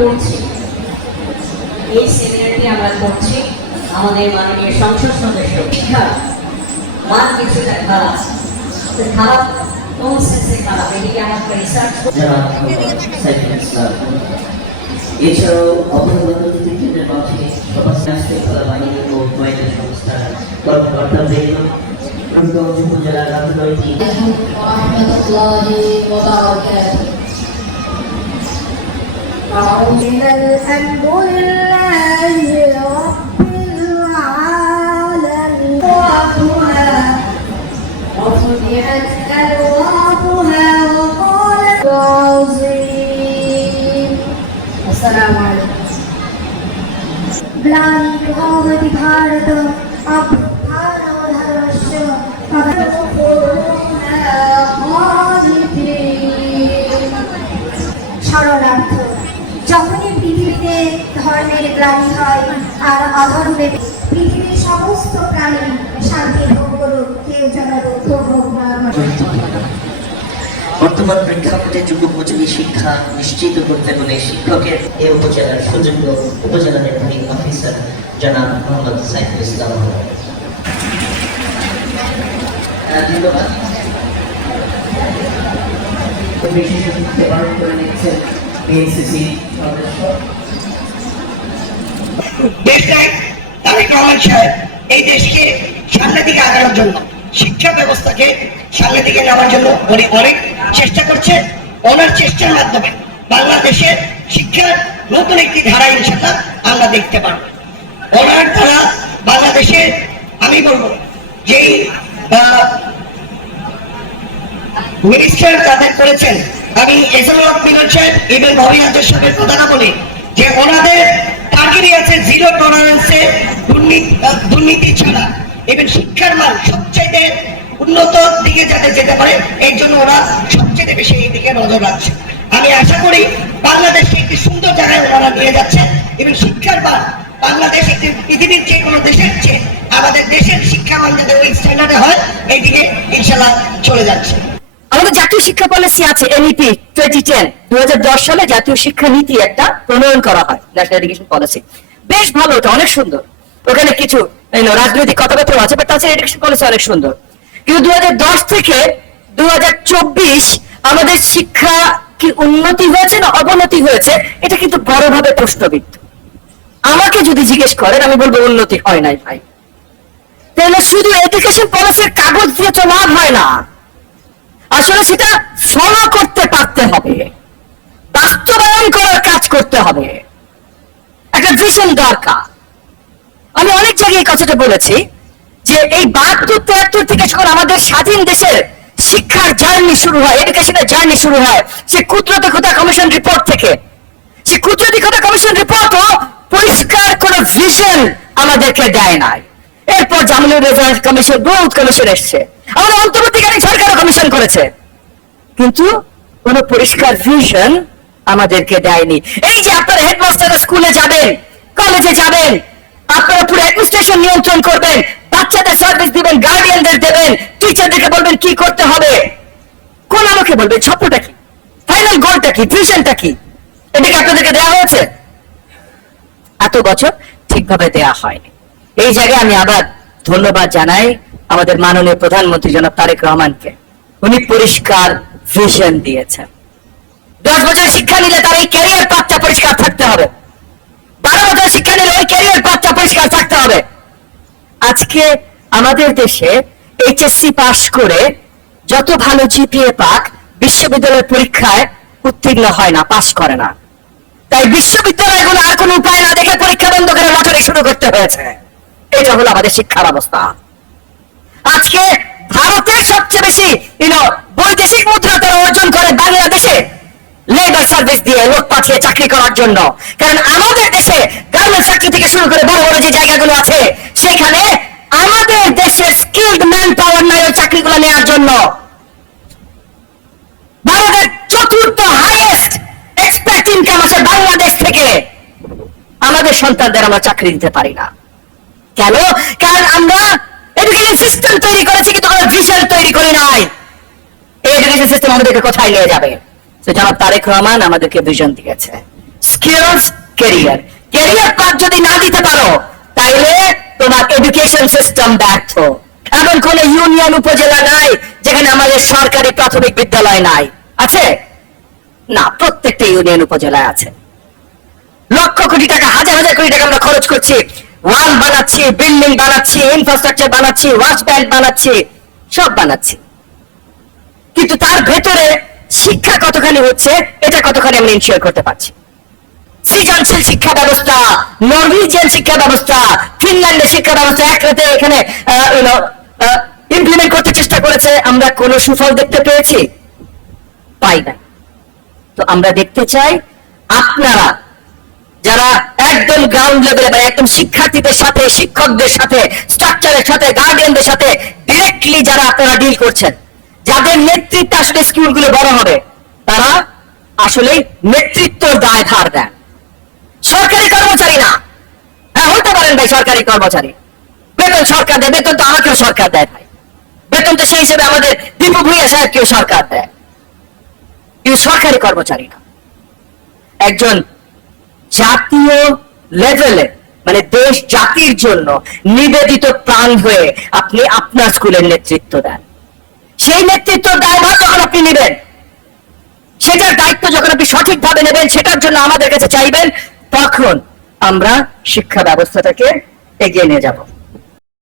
করছি, এই সেমিনারটি আমরা করছি আমাদের মাননীয় সংসদ সদস্য শিক্ষার মান কিছুটা খারাপ, খারাপ কোন সেন্সে খারাপ, এদিকে আমরা রিসার্চ এছাড়াও অপরাধী কেন্দ্রের মাঝে সবার শৃঙ্খলা বাহিনী ও গোয়েন্দা সংস্থার কর্মকর্তাবৃন্দ রূপগঞ্জ উপজেলার রাজনৈতিক ग्लानि भवति भारत अभ्युत्थानमधर्मस्य শরণার্থ। যখনই পৃথিবীতে ধর্মের গ্লানি হয় আর অধর্মের, পৃথিবীর সমস্ত প্রাণী শান্তি ভোগ করুক, কেউ যেন দুঃখ ভোগ না করে। বর্তমান প্রেক্ষাপটে যুগোপযোগী শিক্ষা নিশ্চিত করতে হলে শিক্ষকের এ উপজেলার সুযোগ্য উপজেলা নির্বাহী অফিসার জনাব মোহাম্মদ সাইফুল ইসলাম। ধন্যবাদ। বিশেষ অতিথি বরণ করে নিচ্ছেন বিএনসিসি সদস্য তারেক রহমান সাহেব এই দেশকে সামনের দিকে আগানোর জন্য, শিক্ষা ব্যবস্থাকে সামনের দিকে নেওয়ার জন্য উনি অনেক চেষ্টা করছে। ওনার চেষ্টার মাধ্যমে বাংলাদেশের শিক্ষার নতুন একটি ধারা ইনশাআল্লাহ আমরা দেখতে পারব। ওনার দ্বারা বাংলাদেশে আমি বলবো যেই মিনিস্টার তাদের করেছেন, আমি এজাজুল হক মিলন সাহেব এবং ভবিরাজের সাহেবের কথা বলি যে ওনাদের টার্গেটই আছে জিরো টলারেন্সে দুর্নীতি ছাড়া এবং শিক্ষার মান সবচাইতে উন্নত দিকে যাতে যেতে পারে, এই জন্য ওরা সবচেয়ে বেশি এই দিকে নজর রাখছে। আমি আশা করি বাংলাদেশকে একটি সুন্দর জায়গায় ওনারা নিয়ে যাচ্ছে এবং শিক্ষার মান বাংলাদেশ একটি পৃথিবীর যে কোনো দেশের চেয়ে আমাদের দেশের শিক্ষা মান যাতে ওই স্ট্যান্ডার্ডে হয়, এই দিকে ইনশাআল্লাহ চলে যাচ্ছে। আমাদের জাতীয় শিক্ষা পলিসি আছে এনইপি 2010, 2010 সালে জাতীয় শিক্ষা নীতি একটা প্রণয়ন করা হয়, ন্যাশনাল এডুকেশন পলিসি। বেশ ভালো, এটা অনেক সুন্দর। ওখানে কিছু রাজনৈতিক কথাবার্তা আছে, বাট তাছাড়া এডুকেশন পলিসি অনেক সুন্দর। কিন্তু 2010 থেকে 2024 আমাদের শিক্ষা কি উন্নতি হয়েছে না অবনতি হয়েছে, এটা কিন্তু বড়ভাবে প্রশ্নবিদ্ধ। আমাকে যদি জিজ্ঞেস করেন আমি বলবো উন্নতি হয় নাই ভাই। তাহলে শুধু এডুকেশন পলিসির কাগজ দিয়ে তো লাভ হয় না, আসলে সেটা ফলো করতে পারতে হবে, বাস্তবায়ন করার কাজ করতে হবে, একটা ভিশন দরকার। আমি অনেক জায়গায় এই কথাটা বলেছি যে এই 72-73 থেকে যখন আমাদের স্বাধীন দেশের শিক্ষার জার্নি শুরু হয়, এডুকেশনের জার্নি শুরু হয়, সে ক্ষুদ্র কমিশন রিপোর্ট থেকে, সে ক্ষুদ্র কমিশন রিপোর্টও পরিষ্কার কোন ভিশন আমাদেরকে দেয় নাই। এরপর জামিনুর রেজাল্ট কমিশন, বহুত কমিশন এসছে, আমাদের অন্তর্বর্তীকালীন সরকারও কমিশন করেছে, কিন্তু কোন পরিষ্কার ভিশন আমাদেরকে দেয়নি। এই যে আপনারা হেডমাস্টার স্কুলে যাবেন, কলেজে যাবেন, আপনারা পুরো অ্যাডমিনিস্ট্রেশন নিয়ন্ত্রণ করবেন, বাচ্চাদের সার্ভিস দিবেন, গার্ডিয়ানদের দেবেন, টিচারদেরকে বলবেন কি করতে হবে, কোন আলোকে বলবেন, স্বপ্নটা কি, ফাইনাল গোলটা কি, ভিশনটা কি, এটাকে আপনাদেরকে দেওয়া হয়েছে? এত বছর ঠিকভাবে দেওয়া হয়নি। এই জায়গায় আমি আবার ধন্যবাদ জানাই আমাদের মাননীয় প্রধানমন্ত্রী জনাব তারেক রহমানকে। উনি পরিষ্কার ভিশন দিয়েছেন। 10 বছর শিক্ষা নিলে তার এই ক্যারিয়ার পাথটা পরিষ্কার থাকতে হবে, 12 বছর শিক্ষা নিলে ওই ক্যারিয়ার পাথটা পরিষ্কার থাকতে হবে। আজকে আমাদের দেশে এইচএসসি পাস করে যত ভালো জিপিএ পাক, বিশ্ববিদ্যালয়ের পরীক্ষায় উত্তীর্ণ হয় না, পাস করে না। তাই বিশ্ববিদ্যালয়গুলো আর কোনো উপায় না দেখে পরীক্ষা বন্ধ করে লটারি শুরু করতে হয়েছে। এটা হলো আমাদের শিক্ষা ব্যবস্থা। আজকে ভারতের সবচেয়ে বেশি বৈদেশিক মুদ্রা তারা অর্জন করে বাংলাদেশে লেবার সার্ভিস দিয়ে লোক পাঠিয়ে চাকরি করার জন্য। কারণ আমাদের দেশে গার্মেন্টস চাকরি থেকে শুরু করে বড় বড় যে জায়গাগুলো আছে, সেখানে আমাদের দেশের স্কিলড ম্যান পাওয়ার নাই ওই চাকরিগুলো নেওয়ার জন্য। ভারতের 4th হাইয়েস্ট এক্সপেক্ট ইনকাম আছে বাংলাদেশ থেকে। আমাদের সন্তানদের আমরা চাকরি দিতে পারি না কেন? কারণ আমরা এডুকেশন সিস্টেম তৈরি করেছি, কিন্তু আমরা ভিশন তৈরি করি নাই। এই এডুকেশন সিস্টেম আমাদেরকে কোথায় নিয়ে যাবে? জনাব তারেক রহমান আমাদেরকে ভিশন দিয়েছে। Skills, career. ক্যারিয়ার পাথ যদি না দিতে পারো তাইলে তোমার এডুকেশন সিস্টেম ব্যর্থ। এমন কোন ইউনিয়ন উপজেলা নাই যেখানে আমাদের সরকারি প্রাথমিক বিদ্যালয় নাই, আছে? না, প্রত্যেকটা ইউনিয়ন উপজেলায় আছে। লক্ষ কোটি টাকা, হাজার হাজার কোটি টাকা আমরা খরচ করছি, ওয়াল বানাচ্ছি, বিল্ডিং বানাচ্ছি, ইনফ্রাস্ট্রাকচার বানাচ্ছি, ওয়াশ ব্যান্ড বানাচ্ছি, সব বানাচ্ছি, কিন্তু তার ভেতরে শিক্ষা কতখানি হচ্ছে এটা কতখানি আমরা ইনশিওর করতে পারছি? সৃজনশীল শিক্ষা ব্যবস্থা, নরওয়েজিয়ান শিক্ষা ব্যবস্থা, ফিনল্যান্ডের শিক্ষা ব্যবস্থা এক রাতে এখানে ইমপ্লিমেন্ট করতে চেষ্টা করেছে, আমরা কোনো সুফল দেখতে পেয়েছি? পাই না। তো আমরা দেখতে চাই আপনারা যারা একদম গ্রাউন্ড লেভেলে বা একদম শিক্ষার্থীদের সাথে, শিক্ষকদের সাথে, স্ট্রাকচারের সাথে, গার্ডিয়ানদের সাথে ডিরেক্টলি যারা আপনারা ডিল করছেন, যাদের নেতৃত্বে আসলে স্কুলগুলো বড় হবে, তারা আসলে নেতৃত্বর দায়ভার দেন। সরকারি কর্মচারী না। হ্যাঁ, হতে পারেন ভাই সরকারি কর্মচারী, বেতন সরকার দেয়, বেতন তো আমাকেও সরকার দেয় ভাই, বেতন তো সেই হিসেবে আমাদের দীপু ভূঁইয়া সাহেবকেও সরকার দেয়, কিন্তু সরকারি কর্মচারী না। একজন জাতীয় লেভেলে মানে দেশ জাতির জন্য নিবেদিত প্রাণ হয়ে আপনি আপনার স্কুলের নেতৃত্ব দেন। সেই নেতৃত্বের দায়ভার যখন আপনি নেবেন, সেটার দায়িত্ব যখন আপনি সঠিকভাবে নেবেন, সেটার জন্য আমাদের কাছে চাইবেন, তখন আমরা শিক্ষা ব্যবস্থাটাকে এগিয়ে নিয়ে যাব।